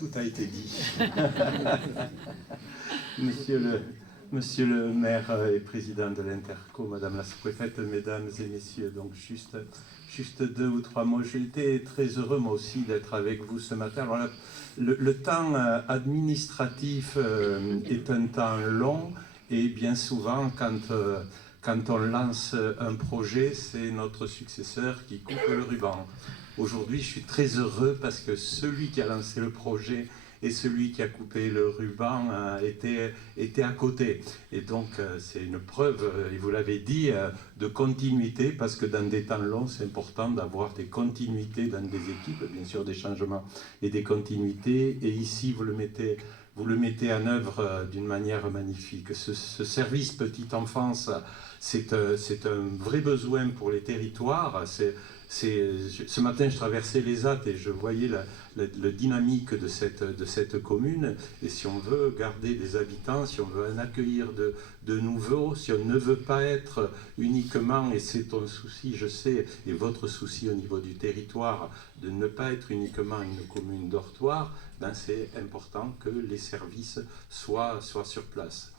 tout a été dit. Monsieur le maire et président de l'Interco, Madame la sous-préfète, Mesdames et Messieurs, donc juste 2 ou 3 mots. J'ai été très heureux moi aussi d'être avec vous ce matin. Alors, le temps administratif est un temps long et bien souvent quand on lance un projet, c'est notre successeur qui coupe le ruban. Aujourd'hui, je suis très heureux parce que celui qui a lancé le projet et celui qui a coupé le ruban était à côté. Et donc, c'est une preuve, et vous l'avez dit, de continuité, parce que dans des temps longs, c'est important d'avoir des continuités dans des équipes, bien sûr des changements et des continuités. Et ici, vous le mettez en œuvre d'une manière magnifique. Ce service petite enfance, c'est un vrai besoin pour les territoires. Ce matin, je traversais les Attes et je voyais la dynamique de cette commune. Et si on veut garder des habitants, si on veut en accueillir de nouveaux, si on ne veut pas être uniquement, et c'est ton souci, je sais, et votre souci au niveau du territoire, de ne pas être uniquement une commune dortoir, ben c'est important que les services soient sur place.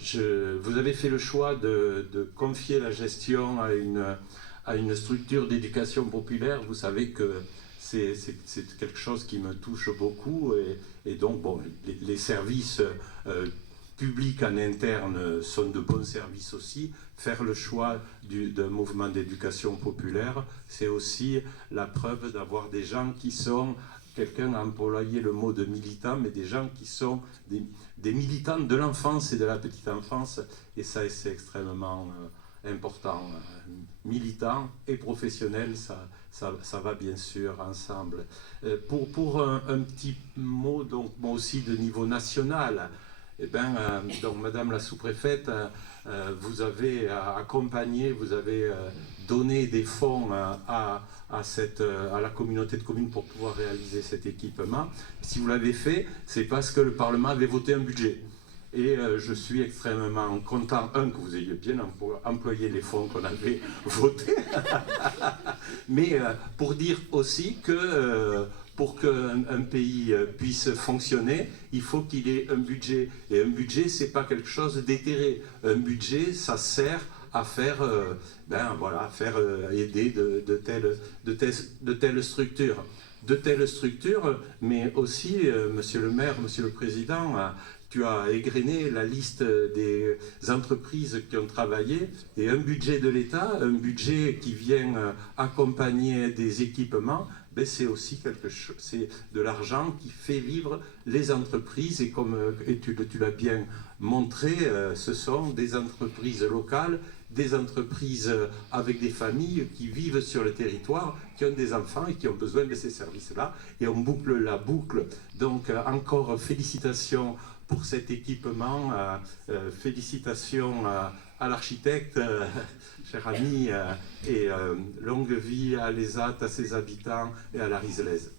Vous avez fait le choix de confier la gestion à une structure d'éducation populaire. Vous savez que c'est quelque chose qui me touche beaucoup et donc bon, les services publics en interne sont de bons services aussi. Faire le choix d'un mouvement d'éducation populaire, c'est aussi la preuve d'avoir des gens qui sont, quelqu'un a employé le mot de militants, mais des gens qui sont des militants de l'enfance et de la petite enfance, et ça c'est extrêmement important. Militant et professionnel, ça va bien sûr ensemble. Pour un petit mot, donc moi aussi de niveau national, eh ben, donc Madame la sous-préfète, vous avez accompagné, vous avez donné des fonds à la communauté de communes pour pouvoir réaliser cet équipement. Si vous l'avez fait, c'est parce que le Parlement avait voté un budget. Et je suis extrêmement content, que vous ayez bien employé les fonds qu'on avait votés, mais pour dire aussi que pour qu'un pays puisse fonctionner, il faut qu'il ait un budget. Et un budget, c'est pas quelque chose d'éthéré. Un budget, ça sert à faire, aider de telles structures. De telles structures, mais aussi, Monsieur le maire, Monsieur le président, tu as égrené la liste des entreprises qui ont travaillé et un budget de l'État, un budget qui vient accompagner des équipements, ben c'est aussi quelque chose, c'est de l'argent qui fait vivre les entreprises et comme tu l'as bien montré, ce sont des entreprises locales, des entreprises avec des familles qui vivent sur le territoire, qui ont des enfants et qui ont besoin de ces services-là. Et on boucle la boucle. Donc encore félicitations pour cet équipement, félicitations à l'architecte, cher ami, et longue vie à l'ESAT, à ses habitants et à la Riselaise.